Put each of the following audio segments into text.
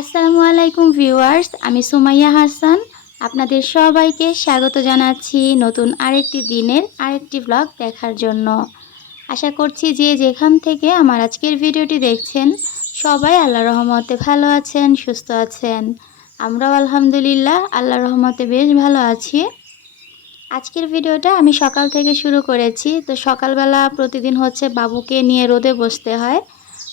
আসসালামু আলাইকুম ভিউয়ার্স, আমি সুমাইয়া হাসান। আপনাদের সবাইকে স্বাগত জানাচ্ছি নতুন আরেকটি দিনের আরেকটি ব্লগ দেখার জন্য। আশা করছি যে যেখান থেকে আমার আজকের ভিডিওটি দেখছেন, সবাই আল্লাহ রহমতে ভালো আছেন, সুস্থ আছেন। আমরাও আলহামদুলিল্লাহ আল্লাহ রহমতে বেশ ভালো আছি। আজকের ভিডিওটা আমি সকাল থেকে শুরু করেছি। তো সকালবেলা প্রতিদিন হচ্ছে বাবুকে নিয়ে রোদে বসতে হয়।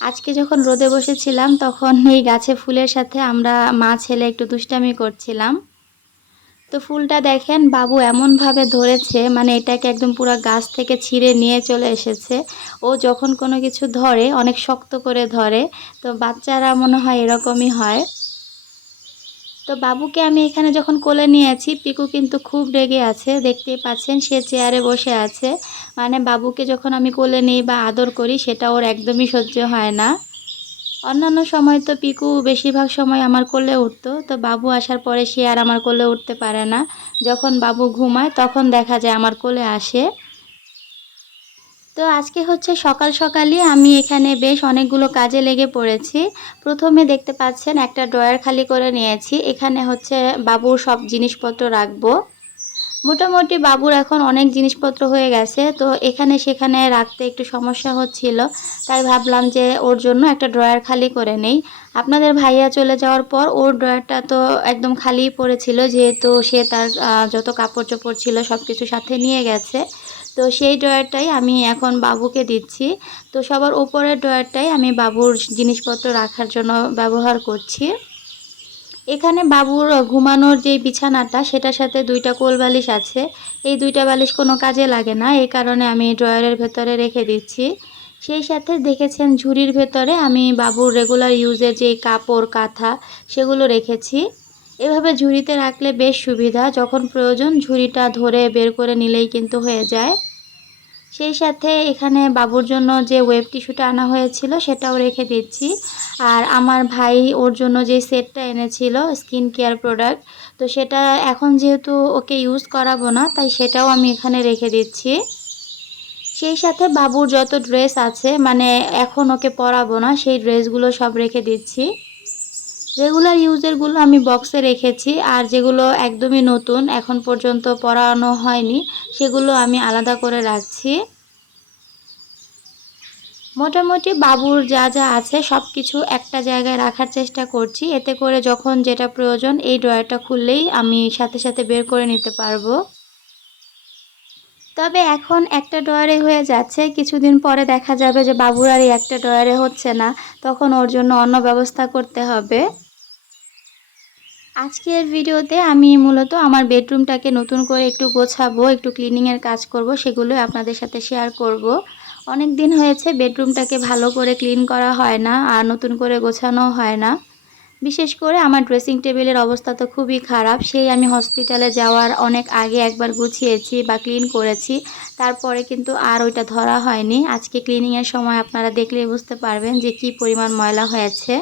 আজকে যখন রোদে বসেছিলাম, তখন এই গাছে ফুলের সাথে আমরা মা ছেলে একটু দুষ্টামি করছিলাম। তো ফুলটা দেখেন, বাবু এমনভাবে ধরেছে মানে এটাকে একদম পুরো গাছ থেকে ছিঁড়ে নিয়ে চলে এসেছে। ও যখন কোনো কিছু ধরে, অনেক শক্ত করে ধরে, তো বাচ্চারা মনে হয় এরকমই হয়। তো বাবুকে আমি এখানে যখন কোলে নিয়েছি পিকু কিন্তু খুব রেগে আছে। দেখতেই পাচ্ছেন সে চেয়ারে বসে আছে। মানে বাবুকে যখন আমি কোলে নিই বা আদর করি, সেটা ওর একদমই সহ্য হয় না। অন্যান্য সময় তো পিকু বেশিরভাগ সময় আমার কোলে উঠতো। তো বাবু আসার পরে সে আর আমার কোলে উঠতে পারে না। যখন বাবু ঘুমায়, তখন দেখা যায় আমার কোলে আসে। তো আজকে হচ্ছে সকাল সকালই আমি এখানে বেশ অনেকগুলো কাজে লেগে পড়েছি। প্রথমে দেখতে পাচ্ছেন একটা ড্রয়ার খালি করে নিয়েছি। এখানে হচ্ছে বাবুর সব জিনিসপত্র রাখব। মোটামুটি বাবুর এখন অনেক জিনিসপত্র হয়ে গেছে। তো এখানে সেখানে রাখতে একটু সমস্যা হচ্ছিল। তাই ভাবলাম যে ওর জন্য একটা ড্রয়ার খালি করে নেই। আপনাদের ভাইয়া চলে যাওয়ার পর ওর ড্রয়ারটা তো একদম খালি পড়েছিল। যেহেতু সে তার যত কাপড় চোপড় ছিল সব কিছু সাথে নিয়ে গেছে। তো সেই ড্রয়ারটাই আমি এখন বাবুকে দিচ্ছি। তো সবার ওপরের ড্রয়ারটাই আমি বাবুর জিনিসপত্র রাখার জন্য ব্যবহার করছি। এখানে বাবুর ঘুমানোর যে বিছানাটা, সেটার সাথে দুইটা কোল বালিশ আছে। এই দুইটা বালিশ কোনো কাজে লাগে না এই কারণে আমি ড্রয়ারের ভেতরে রেখে দিচ্ছি। সেই সাথে দেখেছেন ঝুড়ির ভেতরে আমি বাবুর রেগুলার ইউজের যে কাপড়, কাঁথা, সেগুলো রেখেছি। এভাবে ঝুড়িতে রাখলে বেশ সুবিধা, যখন প্রয়োজন ঝুড়িটা ধরে বের করে নিলেই কিন্তু হয়ে যায়। সেই সাথে এখানে বাবুর জন্য যে ওয়েব টিস্যুটা আনা হয়েছিল সেটাও রেখে দিচ্ছি। আর আমার ভাই ওর জন্য যে সেটটা এনেছিল, স্কিন কেয়ার প্রোডাক্ট, তো সেটা এখন যেহেতু ওকে ইউজ করাবো না, তাই সেটাও আমি এখানে রেখে দিচ্ছি। সেই সাথে বাবুর যত ড্রেস আছে মানে এখন ওকে পরাবো না, সেই ড্রেসগুলো সব রেখে দিচ্ছি। রেগুলার ইউজেরগুলো আমি বক্সে রেখেছি, আর যেগুলো একদমই নতুন, এখন পর্যন্ত পরানো হয়নি, সেগুলো আমি আলাদা করে রাখছি। মোটামুটি বাবুর যা যা আছে সব কিছু একটা জায়গায় রাখার চেষ্টা করছি। এতে করে যখন যেটা প্রয়োজন, এই ড্রয়ারটা খুললেই আমি সাথে সাথে বের করে নিতে পারব। তবে এখন একটা ডয়ারে হয়ে যাচ্ছে, কিছুদিন পরে দেখা যাবে যে বাবুর আর একটা ডয়ারে হচ্ছে না, তখন ওর জন্য অন্য ব্যবস্থা করতে হবে। আজকের ভিডিওতে আমি মূলত আমার বেডরুমটাকে নতুন করে একটু গোছাবো, একটু ক্লিনিংয়ের কাজ করব, সেগুলোই আপনাদের সাথে শেয়ার করব। অনেক দিন হয়েছে বেডরুমটাকে ভালো করে ক্লিন করা হয় না, আর নতুন করে গোছানো হয় না। বিশেষ করে আমার ড্রেসিং টেবিলের অবস্থা তো খুবই খারাপ, সেই আমি হসপিটালে যাওয়ার অনেক আগে একবার গুছিয়েছি বা ক্লিন করেছি, তারপরে কিন্তু আর ওইটা ধরা হয়নি। আজকে ক্লিনিংয়ের সময় আপনারা দেখলেই বুঝতে পারবেন যে কি পরিমাণ ময়লা হয়েছে।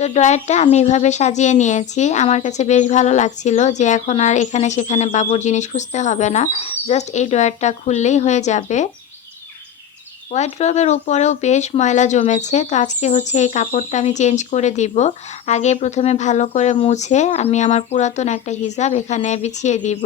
তো ড্রয়ারটা আমি এভাবে সাজিয়ে নিয়েছি। আমার কাছে বেশ ভালো লাগছিল যে এখন আর এখানে সেখানে বাবুর জিনিস খুঁজতে হবে না। জাস্ট এই ড্রয়ারটা খুললেই হয়ে যাবে। ওয়াইড্রবের উপরেও বেশ ময়লা জমেছে। তো আজকে হচ্ছে এই কাপড়টা আমি চেঞ্জ করে দিব। আগে প্রথমে ভালো করে মুছে আমি আমার পুরাতন একটা হিসাব এখানে বিছিয়ে দিব।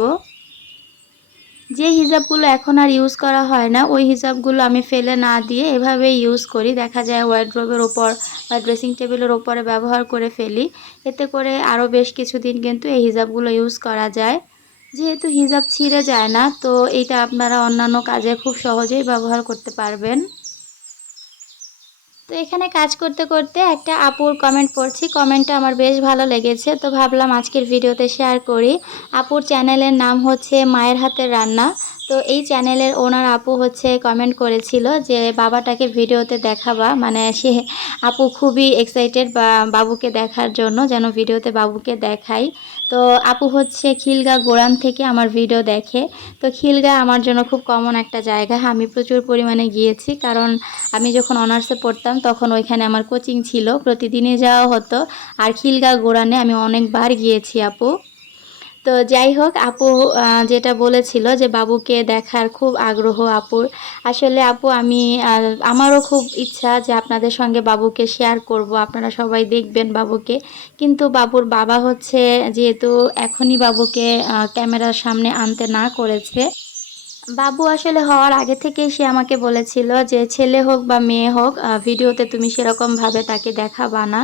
যে হিজাবগুলো এখন আর ইউজ করা হয় না, ওই হিজাবগুলো আমি ফেলে না দিয়ে এভাবে ইউজ করি। দেখা যায় ওয়ার্ড্রোবের ওপর বা ড্রেসিং টেবিলের ওপরে ব্যবহার করে ফেলি। এতে করে আরও বেশ কিছুদিন কিন্তু এই হিজাবগুলো ইউজ করা যায়। যেহেতু হিজাব ছিঁড়ে যায় না, তো এইটা আপনারা অন্যান্য কাজে খুব সহজেই ব্যবহার করতে পারবেন। তো এখানে কাজ করতে করতে একটা আপুর কমেন্ট পড়ছি। কমেন্টটা আমার বেশ ভালো লেগেছে। তো ভাবলাম আজকের ভিডিওতে শেয়ার করি। আপুর চ্যানেলের নাম হচ্ছে মায়ের হাতের রান্না। তো এই চ্যানেলের ওনার আপু হচ্ছে কমেন্ট করেছিল যে, বাবাটাকে ভিডিওতে দেখাবা। মানে সে আপু খুবই এক্সাইটেড বা বাবুকে দেখার জন্য যেন ভিডিওতে বাবুকে দেখাই। তো আপু হচ্ছে খিলগা গোড়ান থেকে আমার ভিডিও দেখে। তো খিলগা আমার জন্য খুব কমন একটা জায়গা। আমি প্রচুর পরিমাণে গিয়েছি কারণ আমি যখন অনার্সে পড়তাম তখন ওইখানে আমার কোচিং ছিল। প্রতিদিনই যাওয়া হতো। আর খিলগা গোড়ানে আমি অনেকবার গিয়েছি আপু। তো যাই হোক, আপু যেটা বলেছিল যে বাবুকে দেখার খুব আগ্রহ আপুর। আসলে আপু, আমি আমারও খুব ইচ্ছা যে আপনাদের সঙ্গে বাবুকে শেয়ার করব। আপনারা সবাই দেখবেন বাবুকে। কিন্তু বাবুর বাবা হচ্ছে, যেহেতু এখনই বাবুকে ক্যামেরার সামনে আনতে না করেছে, বাবু আসলে হওয়ার আগে থেকেই সে আমাকে বলেছিল যে ছেলে হোক বা মেয়ে হোক ভিডিওতে তুমি সেরকমভাবে তাকে দেখাবা না।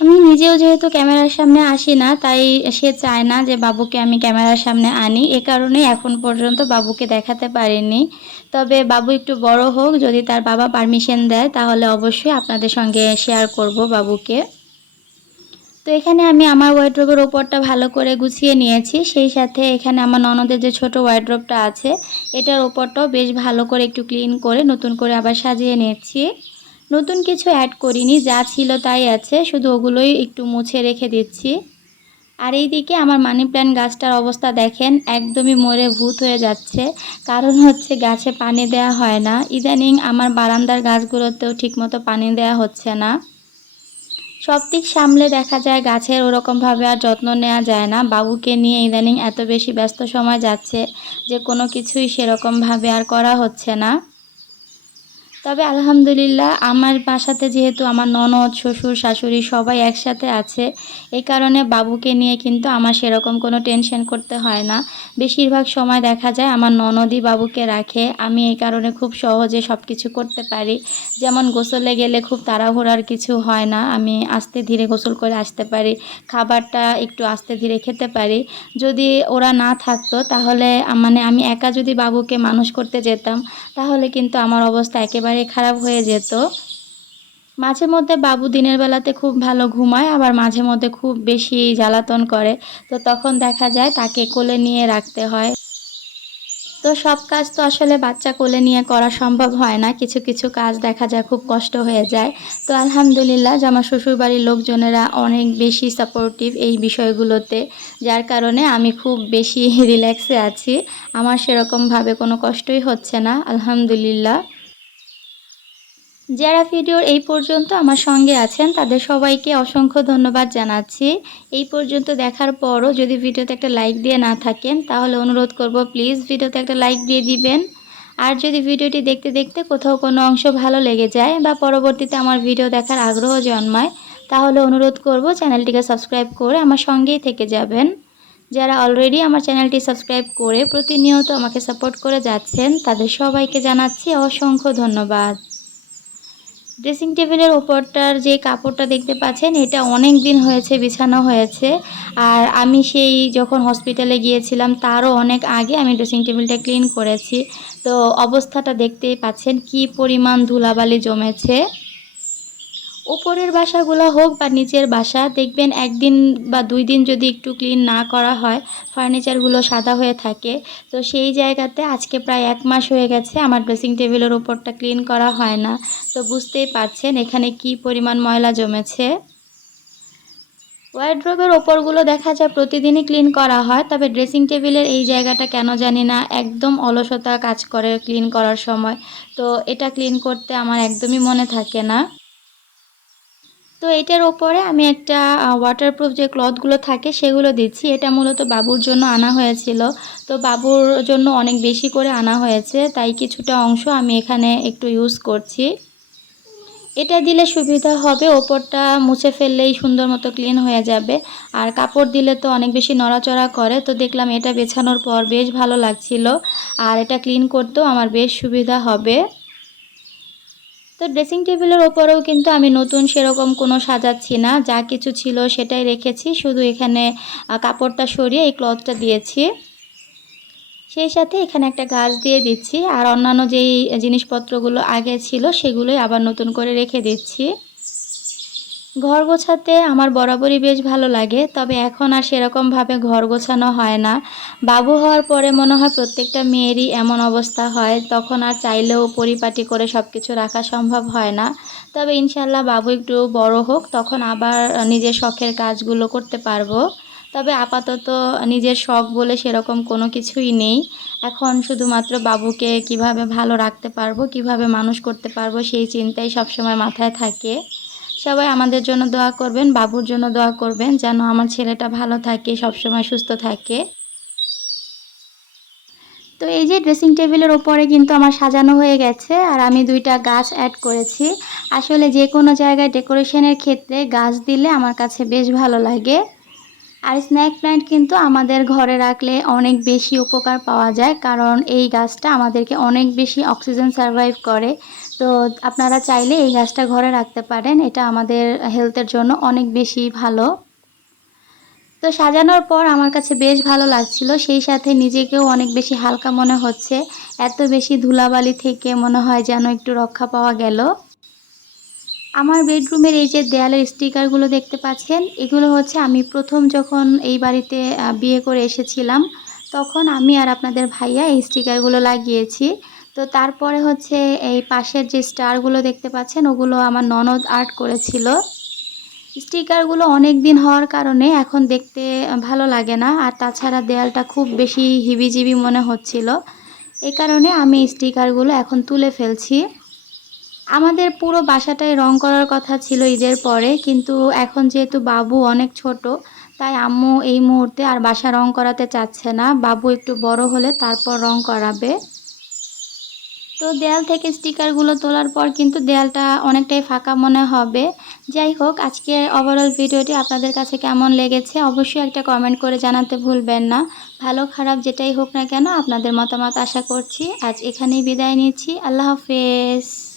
আমি নিজেও যেহেতু ক্যামেরার সামনে আসি না, তাই সে চায় না যে বাবুকে আমি ক্যামেরার সামনে আনি। এ কারণে এখন পর্যন্ত বাবুকে দেখাতে পারিনি। তবে বাবু একটু বড় হোক, যদি তার বাবা পারমিশন দেয়, তাহলে অবশ্যই আপনাদের সঙ্গে শেয়ার করব বাবুকে। তো এখানে আমি আমার ওয়ার্ড্রোবের ওপরটা ভালো করে গুছিয়ে নিয়েছি। সেই সাথে এখানে আমার ননদের যে ছোট ওয়ার্ড্রোবটা আছে, এটার ওপরটাও বেশ ভালো করে একটু ক্লিন করে, নতুন করে আবার সাজিয়ে নিয়েছি। নতুন কিছু অ্যাড করিনি, যা ছিল তাই আছে, শুধু ওগুলোই একটু মুছে রেখে দিচ্ছি। আর এই দিকে আমার মানি প্ল্যান্ট গাছটার অবস্থা দেখেন, একদমই মরে ভূত হয়ে যাচ্ছে। কারণ হচ্ছে গাছে পানি দেওয়া হয় না। ইদানিং আমার বারান্দার গাছগুলোতেও ঠিকমতো পানি দেওয়া হচ্ছে না। সব দিক সামলে দেখা যায় গাছের ওরকমভাবে আর যত্ন নেওয়া যায় না। বাবুকে নিয়ে ইদানিং এত বেশি ব্যস্ত সময় যাচ্ছে যে কোনো কিছুই সেরকমভাবে আর করা হচ্ছে না। তবে আলহামদুলিল্লাহ, আমার বাসাতে যেহেতু আমার ননদ, শ্বশুর, শাশুড়ি সবাই একসাথে আছে, এই কারণে বাবুকে নিয়ে কিন্তু আমার সেরকম কোনো টেনশন করতে হয় না। বেশিরভাগ সময় দেখা যায় আমার ননদই বাবুকে রাখে, আমি এই কারণে খুব সহজে সব কিছু করতে পারি। যেমন গোসলে গেলে খুব তাড়াহুড়ার কিছু হয় না, আমি আস্তে ধীরে গোসল করে আসতে পারি, খাবারটা একটু আস্তে ধীরে খেতে পারি। যদি ওরা না থাকতো তাহলে মানে আমি একা যদি বাবুকে মানুষ করতে যেতাম, তাহলে কিন্তু আমার অবস্থা একেবারে খারাপ হয়ে যেত। মাঝে মধ্যে বাবু দিনের বেলাতে খুব ভালো ঘুমায়, আবার মাঝে মধ্যে খুব বেশি জ্বালাতন করে। তো তখন দেখা যায় তাকে কোলে নিয়ে রাখতে হয়। তো সব কাজ তো আসলে বাচ্চা কোলে নিয়ে করা সম্ভব হয় না। কিছু কিছু কাজ দেখা যায় খুব কষ্ট হয়ে যায়। তো আলহামদুলিল্লাহ যে আমার শ্বশুরবাড়ির লোকজনেরা অনেক বেশি সাপোর্টিভ এই বিষয়গুলোতে। যার কারণে আমি খুব বেশি রিল্যাক্সে আছি। আমার সেরকমভাবে কোনো কষ্টই হচ্ছে না। আলহামদুলিল্লাহ। যারা ভিডিওর এই পর্যন্ত আমার সঙ্গে আছেন, তাদের সবাইকে অসংখ্য ধন্যবাদ জানাচ্ছি। এই পর্যন্ত দেখার পরও যদি ভিডিওতে একটা লাইক দিয়ে না থাকেন, তাহলে অনুরোধ করব প্লিজ ভিডিওতে একটা লাইক দিয়ে দিবেন। আর যদি ভিডিওটি দেখতে দেখতে কোথাও কোনো অংশ ভালো লেগে যায় বা পরবর্তীতে আমার ভিডিও দেখার আগ্রহ জন্মায়, তাহলে অনুরোধ করব চ্যানেলটিকে সাবস্ক্রাইব করে আমার সঙ্গেই থেকে যাবেন। যারা অলরেডি আমার চ্যানেলটি সাবস্ক্রাইব করে প্রতিনিয়ত আমাকে সাপোর্ট করে যাচ্ছেন, তাদের সবাইকে জানাচ্ছি অসংখ্য ধন্যবাদ। ড্রেসিং টেবিলের ওপরটার যে কাপড়টা দেখতে পাচ্ছেন, এটা অনেক দিন হয়েছে, বিছানো হয়েছে। আর আমি সেই যখন হসপিটালে গিয়েছিলাম, তারও অনেক আগে আমি ড্রেসিং টেবিলটা ক্লিন করেছি। তো অবস্থাটা দেখতেই পাচ্ছেন, কি পরিমাণ ধুলাবালি জমেছে। উপরের বাসাগুলো হোক বা নিচের বাসা, দেখবেন একদিন বা দুই দিন যদি একটু ক্লিন না করা হয় ফার্নিচারগুলো সাদা হয়ে থাকে। তো সেই জায়গাতে আজকে প্রায় এক মাস হয়ে গেছে আমার ড্রেসিং টেবিলের ওপরটা ক্লিন করা হয় না। তো বুঝতেই পারছেন এখানে কি পরিমাণ ময়লা জমেছে। ওয়ার্ড্রোবের ওপরগুলো দেখা যায় প্রতিদিনই ক্লিন করা হয়, তবে ড্রেসিং টেবিলের এই জায়গাটা কেন জানি না, একদম অলসতা কাজ করে ক্লিন করার সময়। তো এটা ক্লিন করতে আমার একদমই মনে থাকে না। তো এটার ওপরে আমি একটা ওয়াটারপ্রুফ যে ক্লথগুলো থাকে সেগুলো দিচ্ছি। এটা মূলত বাবুর জন্য আনা হয়েছিল। তো বাবুর জন্য অনেক বেশি করে আনা হয়েছে। তাই কিছুটা অংশ আমি এখানে একটু ইউজ করছি। এটা দিলে সুবিধা হবে। ওপরটা মুছে ফেললেই সুন্দর মতো ক্লিন হয়ে যাবে। আর কাপড় দিলে তো অনেক বেশি নড়াচড়া করে। তো দেখলাম এটা বেছানোর পর বেশ ভালো লাগছিল। আর এটা ক্লিন করতেও আমার বেশ সুবিধা হবে। তো ড্রেসিং টেবিলের ওপরেও কিন্তু আমি নতুন সেরকম কোনো সাজাচ্ছি না। যা কিছু ছিল সেটাই রেখেছি। শুধু এখানে কাপড়টা সরিয়ে এই ক্লথটা দিয়েছি। সেই সাথে এখানে একটা গাছ দিয়ে দিচ্ছি। আর অন্যান্য যেই জিনিসপত্রগুলো আগে ছিল সেগুলোই আবার নতুন করে রেখে দিচ্ছি। ঘর গোছাতে আমার বরাবরই বেশ ভালো লাগে, তবে এখন আর সেরকমভাবে ঘর গোছানো হয় না। বাবু হওয়ার পরে মনে হয় প্রত্যেকটা মেয়েরই এমন অবস্থা হয়, তখন আর চাইলেও পরিপাটি করে সব কিছু রাখা সম্ভব হয় না। তবে ইনশাল্লাহ বাবু একটু বড় হোক, তখন আবার নিজের শখের কাজগুলো করতে পারব। তবে আপাতত নিজের শখ বলে সেরকম কোনো কিছুই নেই। এখন শুধুমাত্র বাবুকে কীভাবে ভালো রাখতে পারব, কীভাবে মানুষ করতে পারব, সেই চিন্তাই সবসময় মাথায় থাকে। সবাই আমাদের জন্য দোয়া করবেন, বাবুর জন্য দোয়া করবেন, যেন আমার ছেলেটা ভালো থাকে, সবসময় সুস্থ থাকে। তো এই যে ড্রেসিং টেবিলের ওপরে কিন্তু আমার সাজানো হয়ে গেছে, আর আমি দুইটা গাছ অ্যাড করেছি। আসলে যে কোনো জায়গায় ডেকোরেশনের ক্ষেত্রে গাছ দিলে আমার কাছে বেশ ভালো লাগে। আর স্ন্যাক প্ল্যান্ট কিন্তু আমাদের ঘরে রাখলে অনেক বেশি উপকার পাওয়া যায়, কারণ এই গাছটা আমাদেরকে অনেক বেশি অক্সিজেন সার্ভাইভ করে। তো আপনারা চাইলে এই গাছটা ঘরে রাখতে পারেন। এটা আমাদের হেলথের জন্য অনেক বেশি ভালো। তো সাজানোর পর আমার কাছে বেশ ভালো লাগছিল। সেই সাথে নিজেকেও অনেক বেশি হালকা মনে হচ্ছে। এত বেশি ধুলাবালি থেকে মনে হয় যেন একটু রক্ষা পাওয়া গেল। আমার বেডরুমের এই যে দেয়ালের স্টিকারগুলো দেখতে পাচ্ছেন, এগুলো হচ্ছে আমি প্রথম যখন এই বাড়িতে বিয়ে করে এসেছিলাম, তখন আমি আর আপনাদের ভাইয়া এই স্টিকারগুলো লাগিয়েছি। তো তারপরে হচ্ছে এই পাশের যে স্টারগুলো দেখতে পাচ্ছেন, ওগুলো আমার ননদ আর্ট করেছিল। স্টিকারগুলো অনেক দিন হওয়ার কারণে এখন দেখতে ভালো লাগে না, আর তাছাড়া দেয়ালটা খুব বেশি হিবিজিবি মনে হচ্ছিল। এই কারণে আমি স্টিকারগুলো এখন তুলে ফেলছি। আমাদের পুরো বাসাটাই রং করার কথা ছিল ঈদের পরে, কিন্তু এখন যেহেতু বাবু অনেক ছোট, তাই আম্মু এই মুহূর্তে আর বাসা রং করাতে চাচ্ছে না। বাবু একটু বড় হলে তারপর রং করাবে। তো দেয়াল থেকে স্টিকারগুলো তোলার পর কিন্তু দেয়ালটা অনেকটাই ফাঁকা মনে হবে। যাই হোক, আজকে ওভারঅল ভিডিওটি আপনাদের কাছে কেমন লেগেছে অবশ্যই একটা কমেন্ট করে জানাতে ভুলবেন না। ভালো, খারাপ যেটাই হোক না কেন, আপনাদের মতামত আশা করছি। আজ এখানেই বিদায় নিচ্ছি। আল্লাহ হাফেজ।